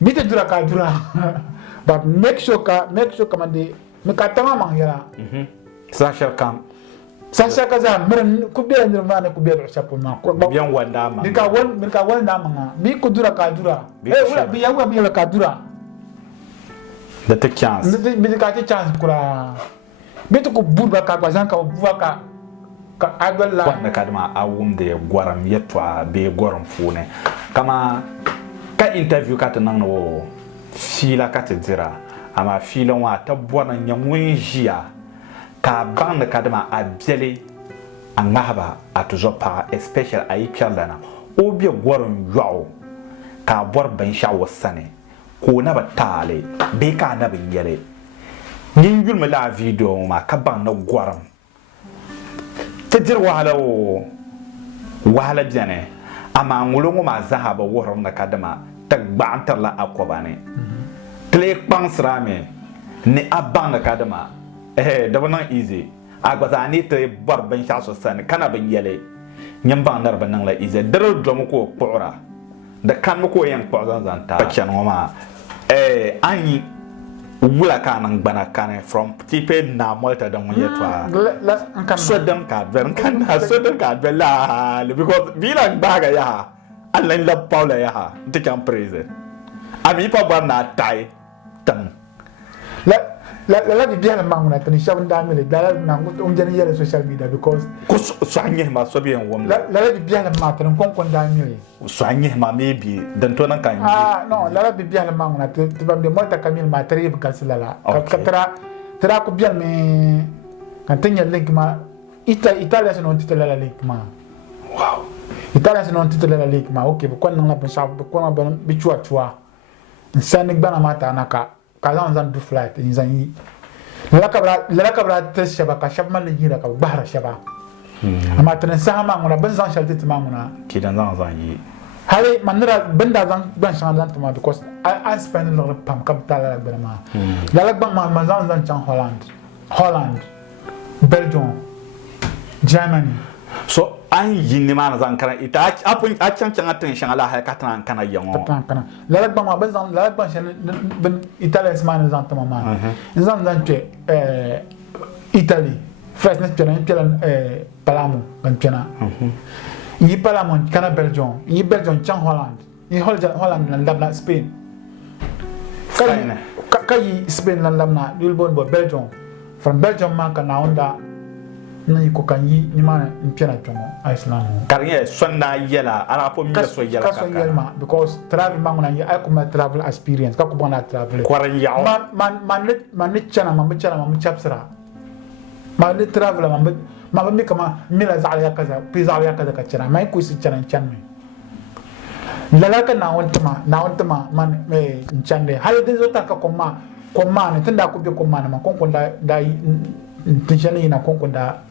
bite dura ka dura but make sure kamande me ka tama man yala Sasha kam Sasha kaza mer ku be ndir mane ku be chapo ma ko bien wanda ma mi ka won na ma bi ku dura ka dura wala bi yawa bi ka dura da te chance bi ka te chance kura bi to ku burba ka bazan ka buwa ka agwalla wanda kadma awumde gwaram yetwa be goram fune kama ka interview ka tan no fila ka te dira ama fila wa ta bona nyamwen jia ka bang kadma abiele angaba atuzopa especially ayikallana obi goram yawo ka bor ban shawo sane ko na batale be ka na bin yele ningul ma la video ma ka bang na goram تدير وهلا بجانه أما نقولون ما ذهب وورم نكادما تقبع تلا أقوبانه تليك بانسرامي نأبان نكادما دبنا easy أقبضاني تبر بنشاسو سنة كنا بنيلي نيمبان نربنا لا easy درو درمكو قورا دكان مكو ين قورا زانتا بكيان وما أني wula kanang bana kane from tipe na molta da mun yetwa so dem ka ben kan so dem ka bella because bilang baga ya Allah la paula ya de kan praise ami pa bana tai tang la bi bien manguna tani shabun da mele da na ngum jeni yele social media because ko soanye ma so bien wom la bi bien ma tan kon da mele soanye ma maybe dan to nan kan non la bi bien manguna te bam de molta kamil ma trib kalsala tra ko bien me kan tenya link ma italia se non titela la link ma wow italia se non titela la link ma okay ko nan la ben sa ko na ben bi chua sanik bana mata naka kazan zan du flight in zan yi la kabra ta shaba ka shab man yira ka bahra shaba amma tan sama ngona ban zan shalti tuma ngona kidan zan yi hali manira banda zan ban shan zan tuma because I spend a lot of pam capital la bana la ban ma zan chan Holland Belgium Germany so an yinni mana zan kana ita apun a can attention ala ha katana kana yango kana la ban ma ban zan la ban shan ben Italy man zan tuma ma zan te Italy first na pena Palamo ban pena yi Palamo kana Belgium yi Belgium can Holland yi Holland na labna Spain kai Spain na labna Lilbon bo Belgium from Belgium man kana onda na yi kokanyi ni mana mpena tomo Iceland kariye sonna yela ara po mi so yela ka yelma because travel manguna yi ay kuma travel experience ka ko bona travel kwaran yawo man ni chana man chapsra man ni travel man mi kama mila za ya kaza pizza ya kaza ka chana mai ku si chana chanme lalaka na wantama man me chande hal din zo ta ka koma ne tunda ku be koma na man kon da tinshani ina konko da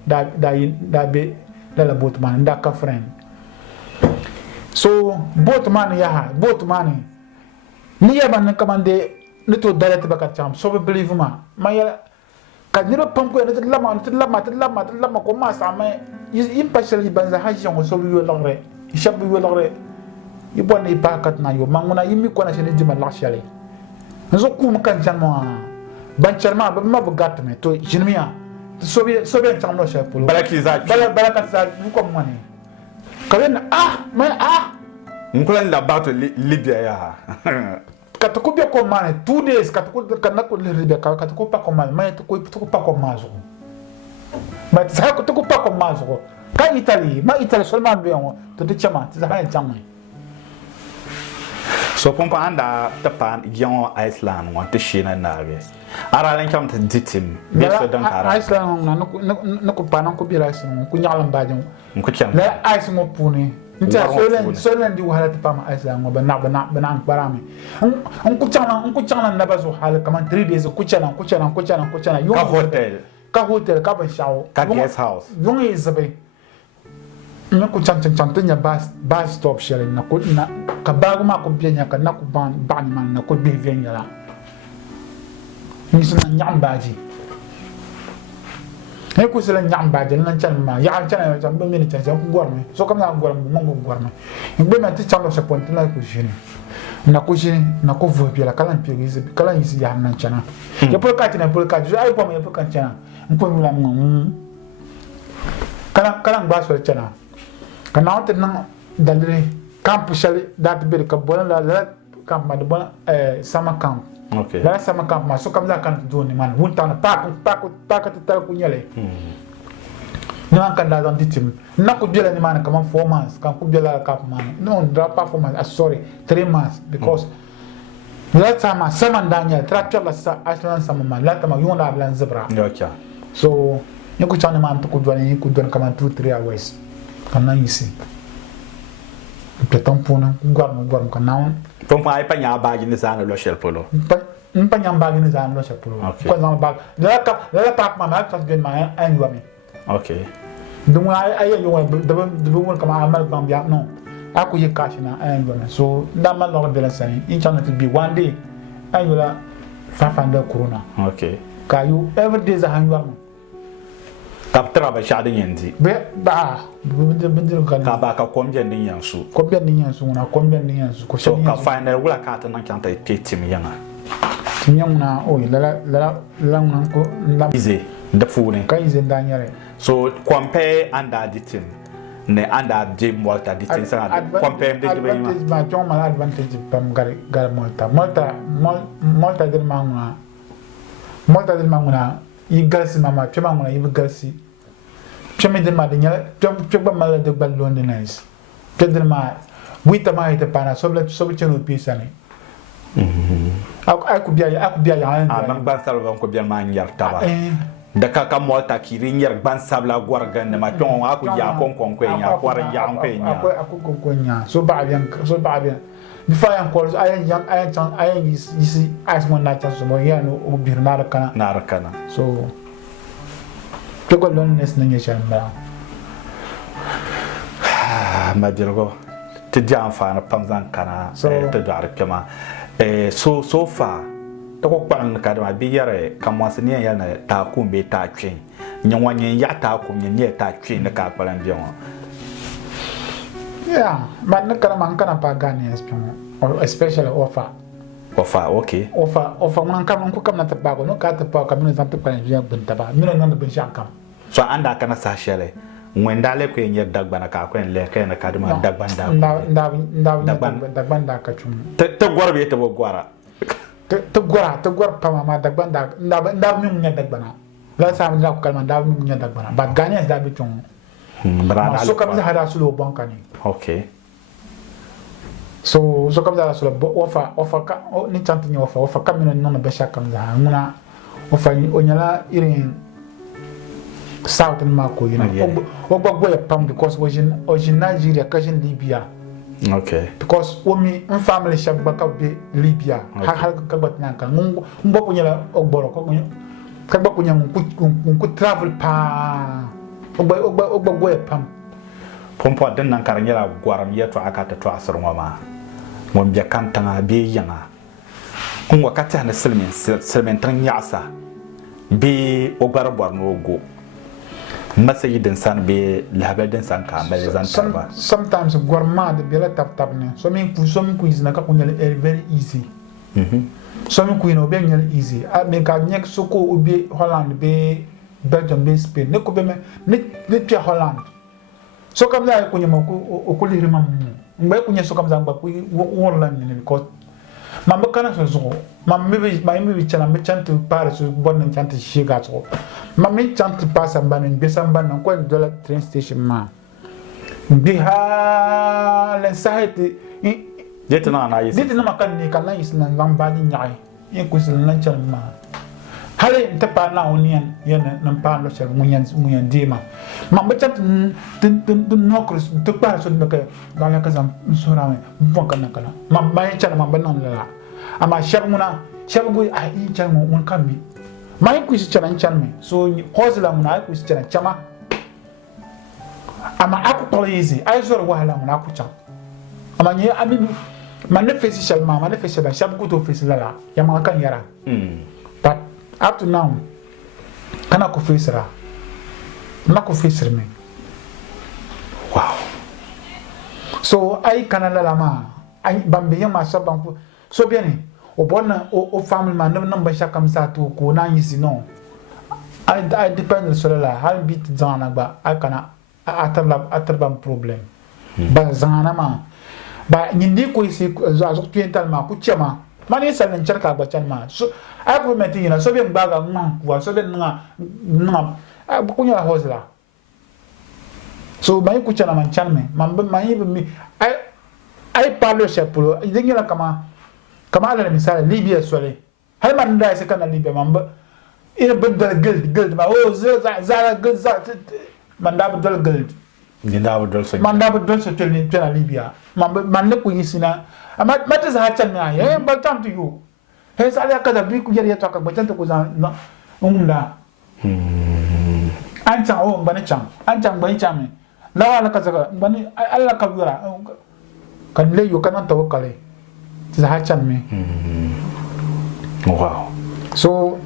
be la botman da ka friend so botman ni ya ban kamande ni to dalete baka cham so be believe ma ya ka niro pam ko ni lama ko ma sa me yin pashali banza haji ngo so yo lore shabu yo lore iboni pakat na yo manguna yimi ko na shene dima lakshali nzo ku kan chan mo ban charma ba ma bugat me to jinmiya so bien chang no chef pour balaki za vous comme moi quand mkulan la bato libya ya katukubia kwa mane 2 days katukubia libya katukupa kwa mane mais tukupa kwa mazo mais ça tukupa kwa mazo ka Italie seulement bien to de chama ça ha chama so pompa anda tapan yon Iceland want to shina nawe ara len kam ditim beso dan kara Iceland na ko panan ko bira sin ko nyalam bajum ko cham la ice mo puni nta solen di wahala ta pama Iceland mo bana barami on ko chana na bazo hala kaman 3 days ko chana yo ka hotel ka ban shawo ka guest house yon izabe na ko chan tanya bus stop shele na ko na ka bagu ma ko bienya ka na ko ban man na ko bi vienya la misna nyam baji he ko sele nyam baji nan chan ma ya chan ya be mini chan ko gorme so kam na gorme mo gorme ngbe ma ti chan lo se point na ko jini na ko vo biela kala mpiri kala yisi ya nan chana ya pol ka tina pol ka jo ay po me pol ka chana mpo mi la kala ngba so chana kana on tan dalre camp shali dat be ka bona la camp ma de bona sama camp okay la sama camp ma so kam za kan do ni man wunta na pa ta ku nyele ni man kan da don ditim na ku biela ni man kam 4 months kan ku biela camp man no dra performance sorry 3 months because that time sama Daniel tractor la Iceland sama man la tama yona blan zebra okay so ni ku chana man to ku don kama 2-3 hours kana yisi petam puna guarmo kana pon pa ay pa nya baagi ni sana lo shel polo pa nya baagi ni sana lo shel polo ko na bag la pak ma ka gen ma ay wami okay donc ay yo de won kama amal bambia non aku ye cash na ay wami so ndama lo bela sani in chana to be one day ay la 500 corona okay kayu every day za hanwa tap traba shade nyendi be ba bindir kan ka ba ka kombien din yansu combien ni yansu na combien ni yansu ko so ka final wala ka tan kan ta tim yanga na o la nan ko la ize da fune ka ize ndanyare so compare anda ditim ne anda de molta ditim sa compare de be ma ba joma advantage pam gar molta de manguna yi galsi mama chema nguna yi galsi chema de ma de nyala chema mala de balon de nice pedre ma wita ma ite pana sobre cheno pisani aku biya ya man ban salva ko biya ma nyar taba da ka molta ki rinyer ban sabla gorgan ne ma chon aku ya kon ko nya kwar ya ko nya aku ko nya so ba bien before I call I yisi as mon na chanso mo ya no bir na rakana so to go loneliness na nyesha mbara ma dirgo te jam fa na pamzan kana te dar kema so far to ko pan ka da bi yare kamwas ne ya na ta ku be ta twin nyanwanyen ya ta ku ne ta twin na ka palan bi on yeah but na kana man kana pa Ghanaians especially offer okay offer man kam ko kam na ta ba ko no ka ta pa kam no ta pa ya bin ta ba mi no na bin shan kam so anda kana sa shele ngwendale ko yer dagbana ka ko en le ka na kadima dagbanda dagbanda ka chum te gorbe te bo gwara te gwara pa mama dagbanda nda mi munya dagbana la sa mi la ko kalma nda mi munya dagbana ba Ghanaians da bi chum brada so kam za hada su lo bankani okay so comme ça sur le offer ka ni tanti ni offer ka mi no be sha kam za nguna offer ni onyala irin south ma ko yina o gbagbo ya pam because origin Nigeria ka jin Libya okay because omi family sha gbaka be Libya ha ka gbat nan kan mbo ko nyala ogboro ko ka gbako nyam ku travel pa o gbagbo ya pam pompo den nan kar nyala gwaram yeto akata to asr ngoma mon biya kantanga be yanga on wakati hana silmen tan yaasa be o bar borno go masayi den san be label den san ka mele zan tarba sometimes gwarma de bela tap ne so min ku izina ka kunyal very easy so min ku ino be nyal easy a me ka nyek soko obi Holland be Belgium be Spain ne ko be me ne pia Holland so kam la ko nyama ko ko liri mam mbay ko nyeso kam zamba ko wonla ni because mam kana so mam mi chana me chante para so bon chante shiga so mam mi chante passa ban be samba nan ko de la train station ma bi ha la sahiti jetna na yisi jetna makan ni kan la yisi nan lamba ni nyaay en ko sil nan chan ma hale te pa na onian yene nan pa lo chel munyan dima mam ba chante de nokros te pa so de ka dans la casa sura me bon kan kala mam ba chan mam ba nan la ama sharmuna shabu ai in chan mo on kan mi mai ku si chan me so hozla muna ku si chan chama ama aku to easy ai so wahala muna ku chan ama ni ami manifesti shalma manifesti da shabu ku to face la ya ma kan yara but up to now kana ko face ra na ko face me wow so ai kana la ma ai bambe yama so banku so bien ni o bona o family man non ba shakam sa to ko na yisi non I depend sur la hal bit zana ba akana atabam problem ba zana ma ba nyindi ko isi zo tuental ma ku chema mani salen charka ba chanma so ay ko meti na so bien baga man ku so bien nga ku nya hosla so mai ku chana man chanme man mai mi ay parle chapeau idengela kama ala misala libya sole hal man da se kana libya man ina bedal gold ba oh za gold za manda bedal gold manda bedal so tel ni tena libya man ne ko yisina ama mata za hachan na ya ba tam to you he sa ala kada bi ku yari to ka ba tan to ko za umda an cha o ngane cham an cham ba cham na wala ka zaga bani alla ka bura kan le yo kana tawakkale za hachan me wow so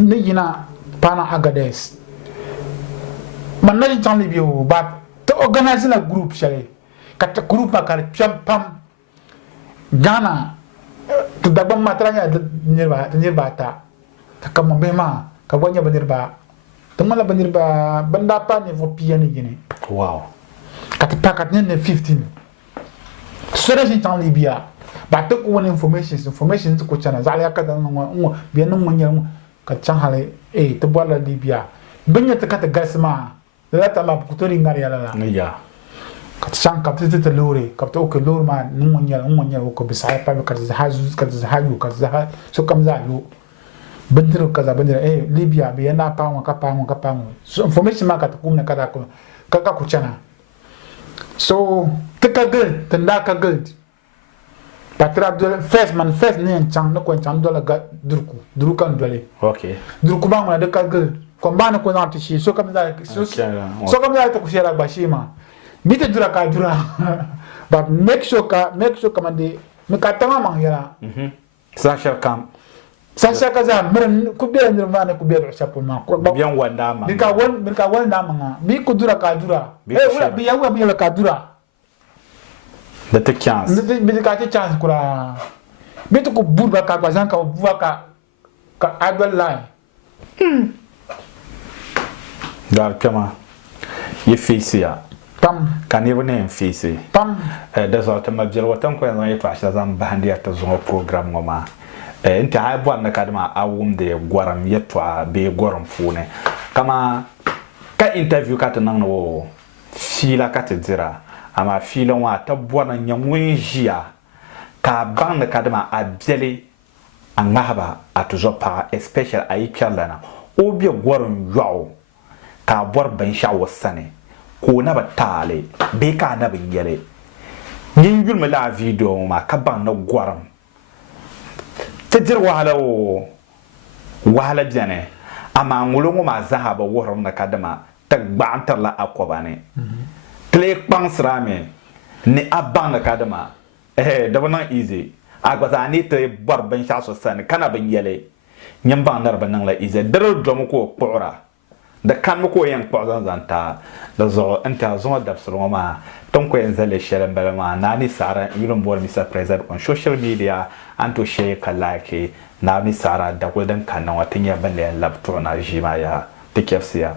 ni yina pana agades man na tan libyo ba to organize la groupe chale kat groupe makar pam Ghana to dabam matranya nirba ta kam bema ka wanya banirba to mala banirba banda pa ne vo piani gine wow kat pakat ne 15 so da tan libya ba to ko information ko chana zali akada no bien no nya ka chan hale to bola libya benya ta kata gasma la ta ma ku to ringar ya la ya ka chan ka tete lore ka to ko lore ma no nya ko bisai pa ka za haju ka za so kam za yo bendiro ka za bendiro libya be na pa ka so information ma ka to kumna ka ko ka ku chana so ka gold tanda ka gold patra do first ni chang no ko chang do la durukan dole okay duruku ba ma de ka gold ko ba na ko na tishi so kam da so kam da to ku shera ba shi ma bite dura but make sure ka man de me ka tama man yara sasha kam sasha ka za mer ku be ndir ma ne ku be chapo ma ko bien wanda ma bi ka wanda ma bi ku dura wala bi ya bi la ka dura de te 15 bi ka te chance kura bi to ko burba ka bazan ka buwa ka adwal line dar kama ye fisia pam kan ye bone fisi pam da zo ta mabjel watan ko yanzu ya to asha zan bahandi ya ta zo program ngoma nti ha bo na kadma awum de gwaram ye to be gwaram fune kama ka interview ka tan no fila ka te dira ama fila wa ta bo na nyamwen jia ka ban na kadma abjele an mahaba atuzo pa especially ayi kyalana obi gwaram yawo ka bor ban shawo sane ko na batale be ka na bin yele yin yul mala video ma ka ban na gwaram tajir wahala jane ama ngulungu ma zahaba worom na kadama tagbantar la akobane tle pansrame ni abang na kadama dabana easy agbaza ni te bor ban shawo sane kana bin yele nyambang nar ban la easy daro drum ko pora da kan ko yang po zanta da zo anta zo da ma ton ko en zale shelen balama nani sara yulum bor misa president on social media anto share kalake nani sara da golden kan na watan ya balle laptop na jima ya tikefsiya